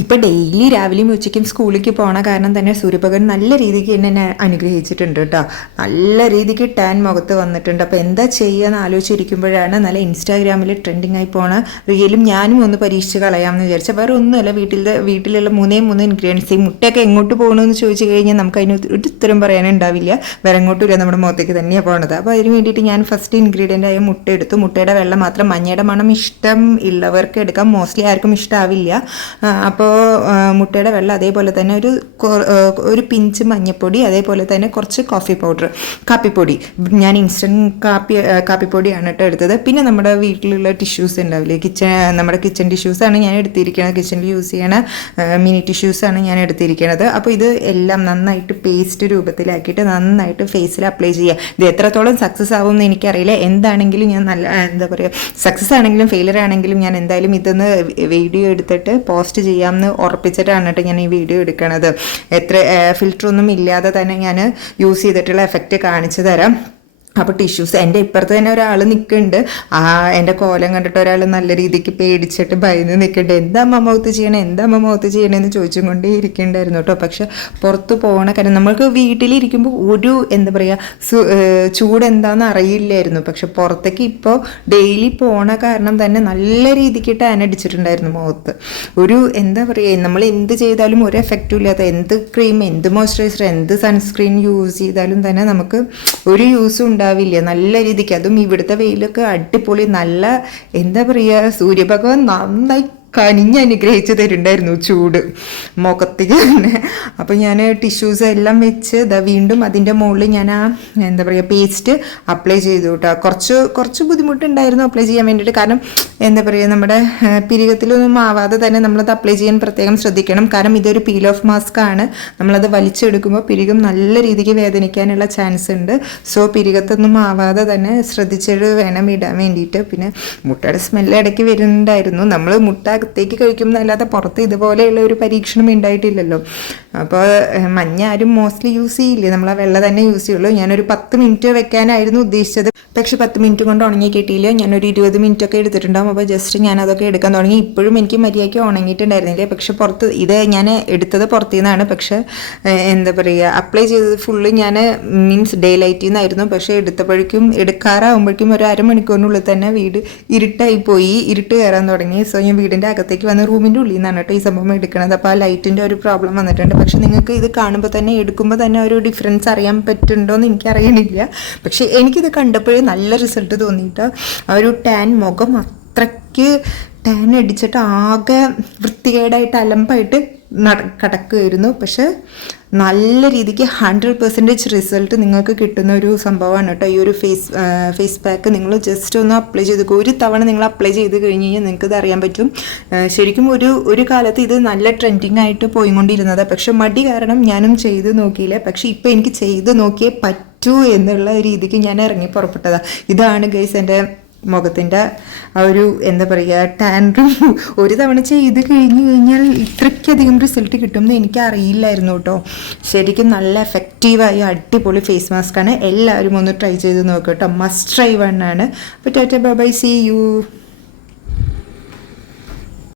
ഇപ്പോൾ ഡെയിലി രാവിലെയും ഉച്ചയ്ക്കും സ്കൂളിലേക്ക് പോണ കാരണം തന്നെ സൂര്യഭഗവാൻ നല്ല രീതിക്ക് എന്നെ അനുഗ്രഹിച്ചിട്ടുണ്ട് കേട്ടോ. നല്ല രീതിക്ക് ടാൻ മുഖത്ത് വന്നിട്ടുണ്ട്. അപ്പോൾ എന്താ ചെയ്യുകയെന്ന് ആലോചിച്ചിരിക്കുമ്പോഴാണ് നല്ല ഇൻസ്റ്റാഗ്രാമിൽ ട്രെൻഡിങ് ആയി പോണ റിയലും ഞാനും ഒന്ന് പരീക്ഷിച്ച് കളയാമെന്ന് വിചാരിച്ചാൽ വേറെ ഒന്നുമല്ല, വീട്ടിലുള്ള മൂന്നേ ഇൻഗ്രീഡിയൻസ്. ഈ മുട്ടയൊക്കെ എങ്ങോട്ട് പോകണമെന്ന് ചോദിച്ചു കഴിഞ്ഞാൽ നമുക്ക് അതിന് ഒരു ഉത്തരം പറയാനുണ്ടാവില്ല. വേറെ എങ്ങോട്ടുമില്ല, നമ്മുടെ മുഖത്തേക്ക് തന്നെയാണ് പോകണത്. അപ്പോൾ അതിന് വേണ്ടിയിട്ട് ഞാൻ ഫസ്റ്റ് ഇൻഗ്രീഡിയൻ്റ് ആയ മുട്ട എടുത്തു. മുട്ടയുടെ വെള്ളം മാത്രം, മഞ്ഞയുടെ മണം ഇഷ്ടം ഉള്ളവർക്ക് എടുക്കാം, മോസ്റ്റ്ലി ആർക്കും ഇഷ്ടമാവില്ല. അപ്പോൾ മുട്ടയുടെ വെള്ളം, അതേപോലെ തന്നെ ഒരു പിഞ്ച് മഞ്ഞൾപ്പൊടി, അതേപോലെ തന്നെ കുറച്ച് കാപ്പിപ്പൊടി. ഞാൻ ഇൻസ്റ്റൻറ്റ് കാപ്പിപ്പൊടിയാണ് കേട്ടോ എടുത്തത്. പിന്നെ നമ്മുടെ വീട്ടിലുള്ള ടിഷ്യൂസ് ഉണ്ടാവില്ലേ, നമ്മുടെ കിച്ചൺ ടിഷ്യൂസാണ് ഞാൻ എടുത്തിരിക്കുന്നത്. കിച്ചണിൽ യൂസ് ചെയ്യണ മിനി ടിഷ്യൂസാണ് ഞാൻ എടുത്തിരിക്കുന്നത്. അപ്പോൾ ഇത് എല്ലാം നന്നായിട്ട് പേസ്റ്റ് രൂപത്തിലാക്കിയിട്ട് നന്നായിട്ട് ഫേസിൽ അപ്ലൈ ചെയ്യുക. ഇത് എത്രത്തോളം സക്സസ് ആവുമെന്ന് എനിക്കറിയില്ല. എന്താണെങ്കിലും ഞാൻ എന്താ പറയുക, സക്സസ് ആണെങ്കിലും ഫെയിലിയർ ആണെങ്കിലും ഞാൻ എന്തായാലും ഇതൊന്ന് വീഡിയോ എടുത്തിട്ട് പോസ്റ്റ് ചെയ്യാമെന്ന് ഉറപ്പിച്ചിട്ടാണ് കേട്ടോ ഞാൻ ഈ വീഡിയോ എടുക്കണത്. ഫിൽറ്ററൊന്നും ഇല്ലാതെ തന്നെ ഞാൻ യൂസ് ചെയ്തിട്ടുള്ള എഫക്റ്റ് കാണിച്ചു തരാം. അപ്പോൾ ടിഷ്യൂസ്, എൻ്റെ ഇപ്പുറത്ത് തന്നെ ഒരാൾ നിൽക്കുന്നുണ്ട്. എൻ്റെ കോലം കണ്ടിട്ട് ഒരാൾ നല്ല രീതിക്ക് പേടിച്ചിട്ട് ഭയന്ന് നിൽക്കുന്നുണ്ട്. എന്താ അമ്മ മുഖത്ത് ചെയ്യണമെന്ന് ചോദിച്ചും കൊണ്ടേ ഇരിക്കുന്നുണ്ടായിരുന്നു കേട്ടോ. പക്ഷെ പുറത്ത് പോകണ കാര്യം നമ്മൾക്ക് വീട്ടിലിരിക്കുമ്പോൾ ഒരു എന്താ പറയുക ചൂട് എന്താണെന്ന് അറിയില്ലായിരുന്നു. പക്ഷെ പുറത്തേക്ക് ഇപ്പോൾ ഡെയിലി പോണ കാരണം തന്നെ നല്ല രീതിക്ക് ടാൻ അടിച്ചിട്ടുണ്ടായിരുന്നു മുഖത്ത്. ഒരു എന്താ പറയുക, നമ്മൾ എന്ത് ചെയ്താലും ഒരു എഫക്റ്റും ഇല്ലാത്ത, എന്ത് ക്രീം, എന്ത് മോയ്സ്ചറൈസർ, എന്ത് സൺസ്ക്രീൻ യൂസ് ചെയ്താലും തന്നെ നമുക്ക് ഒരു യൂസും ഉണ്ടാവില്ല നല്ല രീതിക്ക്. അതും ഇവിടുത്തെ വെയിലൊക്കെ അടിപൊളി, നല്ല എന്താ പറയുക, സൂര്യഭഗവാൻ നന്നായി കനിഞ്ഞ് അനുഗ്രഹിച്ച് തരുന്നുണ്ടായിരുന്നു ചൂട് മുഖത്തേക്ക് തന്നെ. അപ്പോൾ ഞാൻ ടിഷ്യൂസ് എല്ലാം വെച്ച് വീണ്ടും അതിൻ്റെ മുകളിൽ ഞാൻ എന്താ പറയുക പേസ്റ്റ് അപ്ലൈ ചെയ്തു കേട്ടോ. കുറച്ച് ബുദ്ധിമുട്ടുണ്ടായിരുന്നു അപ്ലൈ ചെയ്യാൻ വേണ്ടിയിട്ട്. കാരണം എന്താ പറയുക, നമ്മുടെ പിരികത്തിലൊന്നും ആവാതെ തന്നെ നമ്മളത് അപ്ലൈ ചെയ്യാൻ പ്രത്യേകം ശ്രദ്ധിക്കണം. കാരണം ഇതൊരു പീൽ ഓഫ് മാസ്ക് ആണ്. നമ്മളത് വലിച്ചെടുക്കുമ്പോൾ പിരികം നല്ല രീതിക്ക് വേദനിക്കാനുള്ള ചാൻസ് ഉണ്ട്. സോ പിരികത്തൊന്നും ആവാതെ തന്നെ ശ്രദ്ധിച്ചിട്ട് വേണം ഇടാൻ വേണ്ടിയിട്ട്. പിന്നെ മുട്ടയുടെ സ്മെല്ല് ഇടയ്ക്ക് വരുന്നുണ്ടായിരുന്നു. നമ്മൾ മുട്ട അകത്തേക്ക് കഴിക്കുമ്പോൾ അല്ലാതെ പുറത്ത് ഇതുപോലെയുള്ള ഒരു പരീക്ഷണം ഉണ്ടായിട്ടില്ലല്ലോ. അപ്പോൾ മഞ്ഞ ആരും മോസ്റ്റ്ലി യൂസ് ചെയ്യില്ലേ, നമ്മൾ ആ വെള്ളം തന്നെ യൂസ് ചെയ്യുള്ളൂ. ഞാനൊരു 10 മിനിറ്റ് വെക്കാനായിരുന്നു ഉദ്ദേശിച്ചത്. പക്ഷെ 10 മിനിറ്റ് കൊണ്ട് ഉണങ്ങി കിട്ടിയില്ല. ഞാനൊരു 20 മിനിറ്റ് ഒക്കെ എടുത്തിട്ടുണ്ടാകും. അപ്പോൾ ജസ്റ്റ് ഞാൻ അതൊക്കെ എടുക്കാൻ തുടങ്ങി. ഇപ്പോഴും എനിക്ക് മര്യാദയ്ക്ക് ഉണങ്ങിയിട്ടുണ്ടായിരുന്നില്ല. പക്ഷെ പുറത്ത് ഇത് ഞാൻ എടുത്തത് പുറത്തു നിന്നാണ്. പക്ഷെ എന്താ പറയുക, അപ്ലൈ ചെയ്തത് ഫുള്ള് ഞാൻ മീൻസ് ഡേ ലൈറ്റിൽ നിന്നായിരുന്നു. പക്ഷെ എടുക്കാറാകുമ്പോഴേക്കും ഒരു അരമണിക്കൂറിനുള്ളിൽ തന്നെ വീട് ഇരുട്ട് കയറാൻ തുടങ്ങി. സോ ഞാൻ വീടിൻ്റെ അകത്തേക്ക് വന്ന് റൂമിൻ്റെ ഉള്ളിൽ നിന്നാണ് കേട്ടോ ഈ സംഭവം എടുക്കുന്നത്. അപ്പോൾ ആ ലൈറ്റിൻ്റെ ഒരു പ്രോബ്ലം വന്നിട്ടുണ്ട്. പക്ഷെ നിങ്ങൾക്ക് ഇത് കാണുമ്പോൾ തന്നെ, എടുക്കുമ്പോൾ തന്നെ ഒരു ഡിഫറൻസ് അറിയാൻ പറ്റുന്നുണ്ടോ എന്ന് എനിക്കറിയണില്ല. പക്ഷെ എനിക്കിത് കണ്ടപ്പോഴേ നല്ല റിസൾട്ട് തോന്നിയിട്ട്, ആ ഒരു ടാൻ മുഖം അത്രയ്ക്ക് ടാൻ അടിച്ചിട്ട് ആകെ വൃത്തികേടായിട്ട് അലമ്പായിട്ട് കിടക്കുമായിരുന്നു. പക്ഷെ നല്ല രീതിക്ക് 100% റിസൾട്ട് നിങ്ങൾക്ക് കിട്ടുന്ന ഒരു സംഭവമാണ് കേട്ടോ ഈ ഒരു ഫേസ് പാക്ക്. നിങ്ങൾ ജസ്റ്റ് ഒന്ന് അപ്ലൈ ചെയ്ത്, ഒരു തവണ നിങ്ങൾ അപ്ലൈ ചെയ്ത് കഴിഞ്ഞ് കഴിഞ്ഞാൽ നിങ്ങൾക്കിത് അറിയാൻ പറ്റും. ശരിക്കും ഒരു കാലത്ത് ഇത് നല്ല ട്രെൻഡിങ് ആയിട്ട് പോയിക്കൊണ്ടിരുന്നത്. പക്ഷെ മടി കാരണം ഞാനും ചെയ്ത് നോക്കിയില്ല. പക്ഷെ ഇപ്പോൾ എനിക്ക് ചെയ്ത് നോക്കിയേ പറ്റൂ എന്നുള്ള രീതിക്ക് ഞാൻ ഇറങ്ങി പുറപ്പെട്ടതാണ്. ഇതാണ് ഗൈസ് എൻ്റെ മുഖത്തിൻ്റെ ആ ഒരു എന്താ പറയുക ടാൻഡ്രം. ഒരു തവണ ചെയ്ത് കഴിഞ്ഞാൽ ഇത്രയ്ക്കധികം റിസൾട്ട് കിട്ടുമെന്ന് എനിക്ക് അറിയില്ലായിരുന്നു കേട്ടോ. ശരിക്കും നല്ല എഫക്റ്റീവായി അടിപൊളി ഫേസ് മാസ്ക് ആണ്. എല്ലാവരും ഒന്ന് ട്രൈ ചെയ്ത് നോക്കുക കേട്ടോ. മസ്റ്റ് ട്രൈ വൺ ആണ്. അപ്പോൾ tata bye bye, see U.